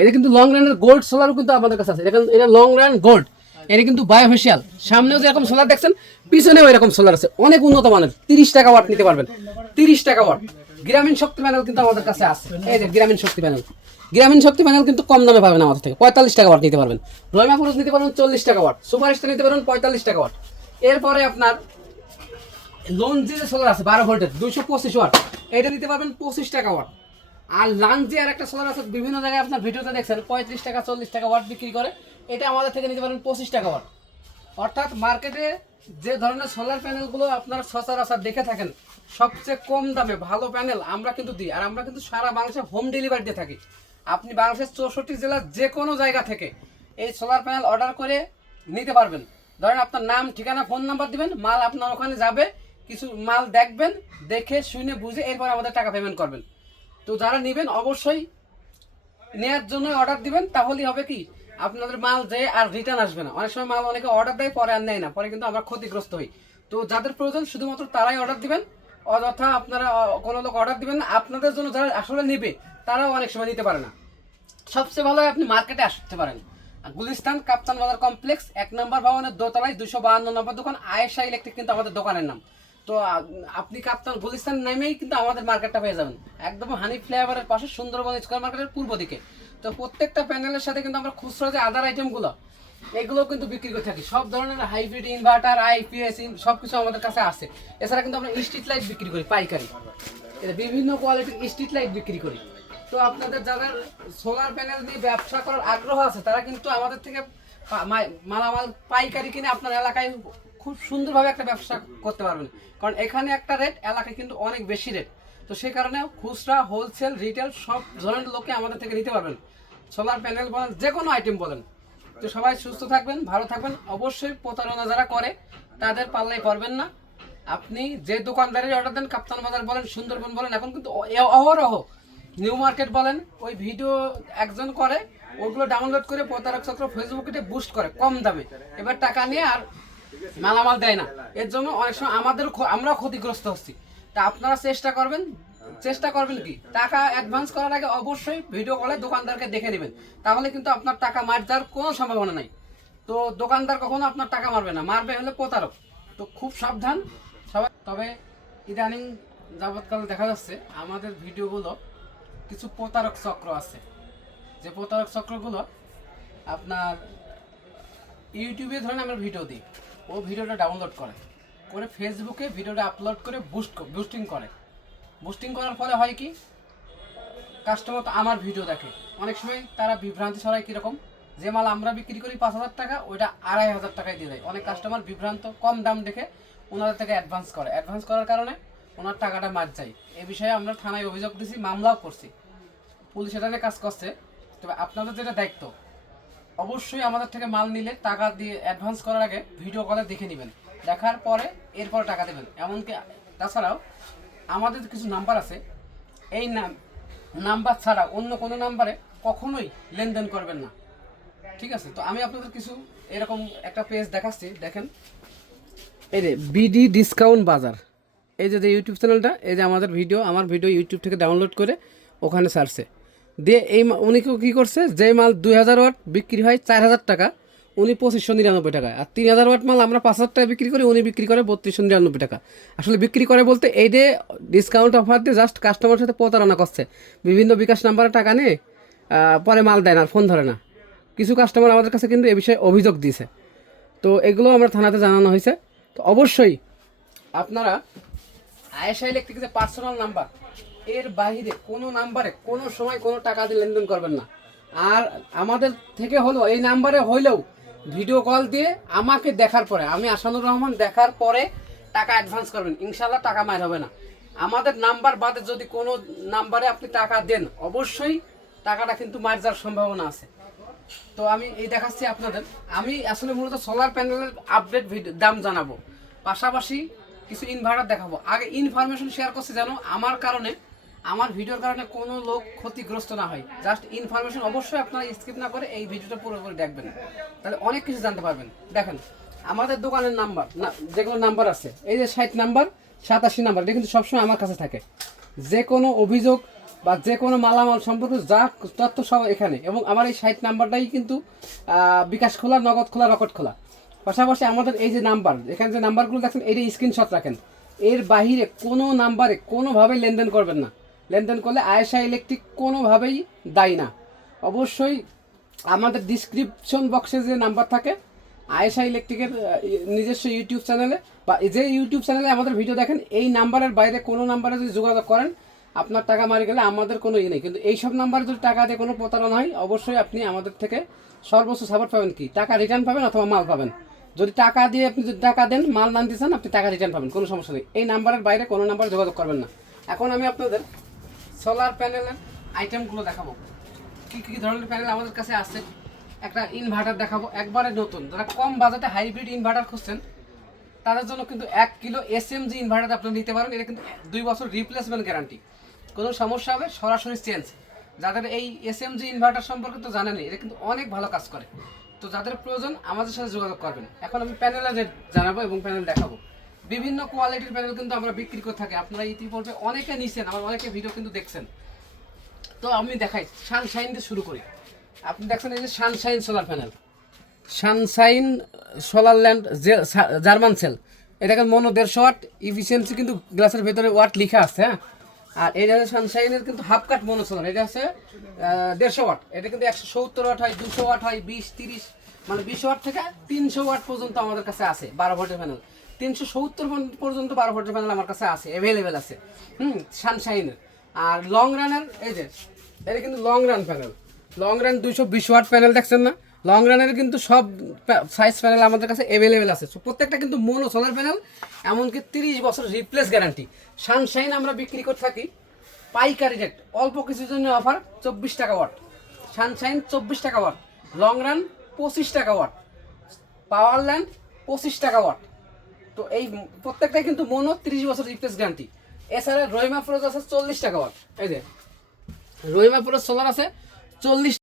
এটা কিন্তু লং রানের গোল্ড সোলারও কিন্তু আমাদের কাছে আছে। এটা এটা লং রান গোল্ড এটা কিন্তু বায়োফেশিয়াল সামনেও যেরকম সোলার দেখছেন, পিছনেও এরকম সোলার আছে। অনেক উন্নত মানের। তিরিশ টাকা ওয়াট নিতে পারবেন। তিরিশ টাকা ওয়াট গ্রামীণ শক্তি প্যানেল কিন্তু আমাদের কাছে আছে। এই যে গ্রামীণ শক্তি প্যানেল গ্রামীণ শক্তি প্যানেল কিন্তু কম দামে পাবেন আমাদের থেকে। পঁয়তাল্লিশ টাকা ওয়াট নিতে পারবেন। রয়মা পুরুষ নিতে পারবেন চল্লিশ টাকা ওয়াট সুপার স্টার নিতে পারবেন পঁয়তাল্লিশ টাকা ওয়াট এরপরে আপনার লোন যে সোলার আছে, বারো ভোল্টের দুইশো পঁচিশ ওয়াট এটা নিতে পারবেন পঁচিশ টাকা ওয়াট আর লাংজি আর একটা সোলার আছে, বিভিন্ন জায়গায় আপনার ভিডিওতে দেখছেন, পঁয়ত্রিশ টাকা, চল্লিশ টাকা ওয়াট বিক্রি করে। এটা আমাদের থেকে নিতে পারেন পঁচিশ টাকা ওয়াট অর্থাৎ মার্কেটে যে ধরনের সোলার প্যানেলগুলো আপনারা সচরাচর দেখে থাকেন, সবচেয়ে কম দামে ভালো প্যানেল আমরা কিন্তু দিই, আর আমরা কিন্তু সারা বাংলাদেশে হোম ডেলিভারি দিয়ে থাকি। আপনি বাংলাদেশের চৌষট্টি জেলার যে কোনো জায়গা থেকে এই সোলার প্যানেল অর্ডার করে নিতে পারবেন। ধরেন আপনার নাম, ঠিকানা ফোন নাম্বার দিবেন, মাল আপনার ওখানে যাবে, কিছু মাল দেখবেন, দেখে, শুনে, বুঝে, এরপর আমাদের টাকা পেমেন্ট করবেন। তো যারা নেবেন অবশ্যই নেওয়ার জন্য অর্ডার দিবেন, তাহলেই হবে কি, আপনাদের মাল যে আর রিটার্ন আসবে না। অনেক সময় মাল অনেকে অর্ডার দেয়, পরে আর নেয় না, পরে কিন্তু আমরা ক্ষতিগ্রস্ত হই। তো যাদের প্রয়োজন, শুধুমাত্র তারাই অর্ডার দিবেন, অযথা আপনারা কোনো লোক অর্ডার দিবেন না। আপনাদের জন্য যারা আসলে নেবে, তারাও অনেক সময় নিতে পারে না। সবচেয়ে ভালো হয় আপনি মার্কেটে আসতে পারেন। গুলিস্তান কাপ্তান বাজার কমপ্লেক্স, এক নম্বর ভবনের দোতলায় দুশো বাহান্ন নম্বর দোকান, আয়েশা ইলেকট্রিক কিন্তু আমাদের দোকানের নাম। তো আপনি কাপ্তান গুলিস্তান নেমেই কিন্তু আমাদের মার্কেটটা পেয়ে যাবেন। একদম হানি ফ্লেভারের পাশে সুন্দরবন স্কোয়ার মার্কেটের পূর্ব দিকে। তো প্রত্যেকটা প্যানেলের সাথে কিন্তু আমরা খুচরো যে আদার আইটেমগুলো এগুলো কিন্তু বিক্রি করে থাকি। সব ধরনের হাইব্রিড ইনভার্টার আইপিএস সব কিছু আমাদের কাছে আছে। এছাড়া কিন্তু আমরা স্ট্রিট লাইট বিক্রি করি, পাইকারি। বিভিন্ন কোয়ালিটির স্ট্রিট লাইট বিক্রি করি। তো আপনাদের যাদের সোলার প্যানেল নিয়ে ব্যবসা করার আগ্রহ আছে, তারা কিন্তু আমাদের থেকে মালামাল পাইকারি কিনে আপনার এলাকায় খুব সুন্দরভাবে একটা ব্যবসা করতে পারবেন। কারণ এখানে একটা রেট এলাকায় কিন্তু অনেক বেশি রেট তো সেই কারণে খুচরা হোলসেল রিটেল সব ধরনের লোকে আমাদের থেকে নিতে পারবেন। সোলার প্যানেল বলেন, যে কোনো আইটেম বলেন। তো সবাই সুস্থ থাকবেন, ভালো থাকবেন। অবশ্যই প্রতারণা যারা করে, তাদের পাল্লাই করবেন না। আপনি যে দোকানদারের অর্ডার দেন, কাপ্তান বাজার বলেন, সুন্দরবন বলেন, এখন কিন্তু অহরহ। নিউ মার্কেট বলেন, ওই ভিডিও একজন করে ওগুলো ডাউনলোড করে প্রতারক চক্র ফেসবুকে বুস্ট করে কম দামে। এবার টাকা নিয়ে আর মালামাল দেয় না। এর জন্য অনেক সময় আমাদের আমরাও ক্ষতিগ্রস্ত হচ্ছি। তা আপনারা চেষ্টা করবেন চেষ্টা করবেন কি? টাকা অ্যাডভান্স করার আগে অবশ্যই ভিডিও কলে দোকানদারকে দেখে নেবেন। তাহলে কিন্তু আপনার টাকা মার যাওয়ার কোনো সম্ভাবনা নাই। তো দোকানদার কখনো আপনার টাকা মারবে না, মারবে হলে প্রতারক। তো খুব সাবধান। সবাই তবে ইদানিং যাবৎকালে দেখা যাচ্ছে, আমাদের ভিডিওগুলো কিছু প্রতারক চক্র আছে। যে প্রতারক চক্রগুলো আপনার ইউটিউবে ধরেন আমরা ভিডিও দিই, ও ভিডিওটা ডাউনলোড করে। করে ফেসবুকে ভিডিওটা আপলোড করে বুস্ট বুস্টিং করে। বুস্টিং করার ফলে হয় কি? কাস্টমার তো আমার ভিডিও দেখে। অনেক সময় তারা বিভ্রান্তি ছড়ায় কীরকম? যে মাল আমরা বিক্রি করি পাঁচ হাজার টাকা, ওইটা আড়াই হাজার টাকায় দিয়ে দেয়। অনেক কাস্টমার বিভ্রান্ত, কম দাম দেখে ওনাদের থেকে অ্যাডভান্স করে। অ্যাডভান্স করার কারণে ওনার টাকাটা মার যায়। এ বিষয়ে আমরা থানায় অভিযোগ দিয়েছি মামলাও করছি। পুলিশ এটা কাজ করছে। তবে আপনাদের যেটা দায়িত্ব, অবশ্যই আমাদের থেকে মাল নিলে টাকা দিয়ে অ্যাডভান্স করার আগে ভিডিও কলে দেখে নেবেন। দেখার পরে এরপর টাকা দেবেন। এমনকি তাছাড়াও আমাদের কিছু নাম্বার আছে। এই নাম নাম্বার ছাড়া অন্য কোনো নাম্বারে কখনোই লেনদেন করবেন না। ঠিক আছে? তো আমি আপনাদের কিছু এরকম একটা পেজ দেখাচ্ছি। দেখেন। এই যে বিডি ডিসকাউন্ট বাজার এই যে ইউটিউব চ্যানেলটা এই যে আমাদের ভিডিও আমার ভিডিও ইউটিউব থেকে ডাউনলোড করে ওখানে ছাড়ছে দিয়ে এই মা- উনি কেউ কী করছে? যে মাল দুই হাজার ওয়াট বিক্রি হয় চার হাজার টাকা, উনি পঁচিশশো নিরানব্বই টাকায় আর তিন হাজার ওয়াট মাল আমরা পাঁচ হাজার টাকা বিক্রি করি, উনি বিক্রি করে বত্রিশশো নিরানব্বই টাকা। আসলে বিক্রি করে বলতে এই যে ডিসকাউন্ট অফার দিয়ে জাস্ট কাস্টমারের সাথে প্রতারণা করছে। বিভিন্ন বিকাশ নাম্বারে টাকা নিয়ে পরে মাল দেয় না আর ফোন ধরে না। কিছু কাস্টমার আমাদের কাছে কিন্তু এ বিষয়ে অভিযোগ দিয়েছে। তো এগুলো আমরা থানাতে জানানো হয়েছে। তো অবশ্যই আপনারা আয়েশা ইলেকট্রিক যে পার্সোনাল নাম্বার এর বাইরে কোনো নাম্বারে, কোনো সময় কোনো টাকা দিয়ে লেনদেন করবেন না। আর আমাদের থেকে হলো, এই নাম্বারে হইলেও ভিডিও কল দিয়ে আমাকে দেখার পরে, আমি আসানুর রহমান, দেখার পরে টাকা অ্যাডভান্স করবেন। ইনশাল্লাহ টাকা মার হবে না। আমাদের নাম্বার বাদে যদি কোনো নাম্বারে আপনি টাকা দেন, অবশ্যই টাকাটা কিন্তু মার যাওয়ার সম্ভাবনা আছে। তো আমি এই দেখাচ্ছি আপনাদের। আমি আসলে মূলত সোলার প্যানেলের আপডেট দাম জানাব। পাশাপাশি কিছু ইনভার্টার দেখাবো। আগে ইনফরমেশন শেয়ার করছি যেন আমার কারণে আমার ভিডিওর কারণে কোনো লোক ক্ষতিগ্রস্ত না হয়। জাস্ট ইনফরমেশন অবশ্যই আপনারা স্কিপ না করে এই ভিডিওটা পুরোপুরি দেখবেন। তাহলে অনেক কিছু জানতে পারবেন। দেখেন, আমাদের দোকানের নাম্বার, না কোনো নাম্বার আছে, এই যে ষাট নাম্বার, সাতাশি নাম্বার, এটা কিন্তু সবসময় আমার কাছে থাকে। যে কোনো অভিযোগ বা যে কোনো মালামাল সম্পর্কে যা তথ্য সব এখানে। এবং আমার এই সাইট নাম্বারটাই কিন্তু বিকাশ খোলা, নগদ খোলা, রকট খোলা। পাশাপাশি আমাদের এই যে নাম্বার, এখানে যে নাম্বারগুলো দেখছেন এই স্ক্রিনশট রাখেন। এর বাহিরে কোনো নাম্বারে কোনোভাবেই লেনদেন করবেন না। লেনদেন করলে আয়েশা ইলেকট্রিক কোনোভাবেই দায়ী না। অবশ্যই আমাদের ডিসক্রিপশন বক্সে যে নাম্বার থাকে আয়েশা ইলেকট্রিকের নিজস্ব ইউটিউব চ্যানেলে বা যে ইউটিউব চ্যানেলে আমাদের ভিডিও দেখেন, এই নাম্বারের বাইরে কোনো নাম্বারে যদি যোগাযোগ করেন, আপনার টাকা মারি গেলে আমাদের কোনো ই নেই। কিন্তু এই সব নাম্বারে যদি টাকা দিয়ে কোনো প্রতারণা হয়, অবশ্যই আপনি আমাদের থেকে সর্বোচ্চ সাপোর্ট পাবেন কি? টাকা রিটার্ন পাবেন অথবা মাল পাবেন। যদি টাকা দিয়ে আপনি যদি টাকা দেন, মাল না দিতে চান, আপনি টাকা রিটার্ন পাবেন, কোনো সমস্যা নেই। এই নাম্বারের বাইরে কোনো নাম্বারে যোগাযোগ করবেন না। এখন আমি আপনাদের সোলার প্যানেলের আইটেমগুলো দেখাবো। কি, কী ধরনের প্যানেল আমাদের কাছে আছে? একটা ইনভার্টার দেখাবো, একবারে নতুন। যারা কম বাজেটে হাইব্রিড ইনভার্টার খুঁজছেন, তাদের জন্য কিন্তু এক kilo S M G inverter আপনি নিতে পারেন। এটা কিন্তু দুই বছর রিপ্লেসমেন্ট গ্যারান্টি কোনো সমস্যা হবে, সরাসরি চেঞ্জ যাদের এই এস এম জি ইনভার্টার সম্পর্কে তো জানেনই এটা কিন্তু অনেক ভালো কাজ করে। তো যাদের প্রয়োজন, আমাদের সাথে যোগাযোগ করবেন। এখন আমি প্যানেলের রেট জানাব এবং প্যানেল দেখাবো। বিভিন্ন কোয়ালিটির প্যানেল কিন্তু আমরা বিক্রি করে থাকি। আপনারা ইতিপূর্বে অনেকে নিছেন আমার অনেকে ভিডিও কিন্তু দেখছেন। তো আমি দেখাই সানশাইন দিয়ে শুরু করি। আপনি দেখছেন এই যে sunshine solar panel sunshine solar land German cell এটাকে মনো দেড়শো ওয়াট ইফিসিয়েন্সি কিন্তু গ্লাসের ভেতরে ওয়াট লেখা আছে হ্যাঁ? আর এটা হচ্ছে সানশাইনের কিন্তু হাফ কাট মনো সোলার এটা আছে দেড়শো ওয়াট এটা কিন্তু একশো সত্তর ওয়াট হয়, দুশো ওয়াট হয়, বিশ, তিরিশ মানে বিশ ওয়াট থেকে তিনশো ওয়াট পর্যন্ত আমাদের কাছে আছে, বারো ভোল্টের প্যানেল তিনশো সত্তর পর্যন্ত বারো ভোল্টের প্যানেল আমার কাছে আছে অ্যাভেলেবেল আছে। হুম সানশাইনের আর লং রানের এই যে, এটা কিন্তু long run panel long run দুইশো বিশ ওয়াট প্যানেল দেখছেন না? লং রানের কিন্তু সব সাইজ প্যানেল আমাদের কাছে অ্যাভেলেবেল আছে। প্রত্যেকটা কিন্তু মোনো সোলার প্যানেল এমনকি তিরিশ বছর রিপ্লেস গ্যারান্টি সানশাইন আমরা বিক্রি করে থাকি, পাইকারি রেট অল্প কিছুর জন্য অফার চব্বিশ টাকা ওয়াট সানশাইন চব্বিশ টাকা ওয়াট লং রান পঁচিশ টাকা ওয়াট। পাওয়ার ল্যান্ড পঁচিশ টাকা ওয়াট। তো এই প্রত্যেকটাই কিন্তু মনো তিরিশ বছর রিপ্লেস গ্যারান্টি। এছাড়া রহিমা ফরজ আছে চল্লিশ টাকা ওয়াট। এই যে, রহিমা ফরজ সোলার আছে চল্লিশ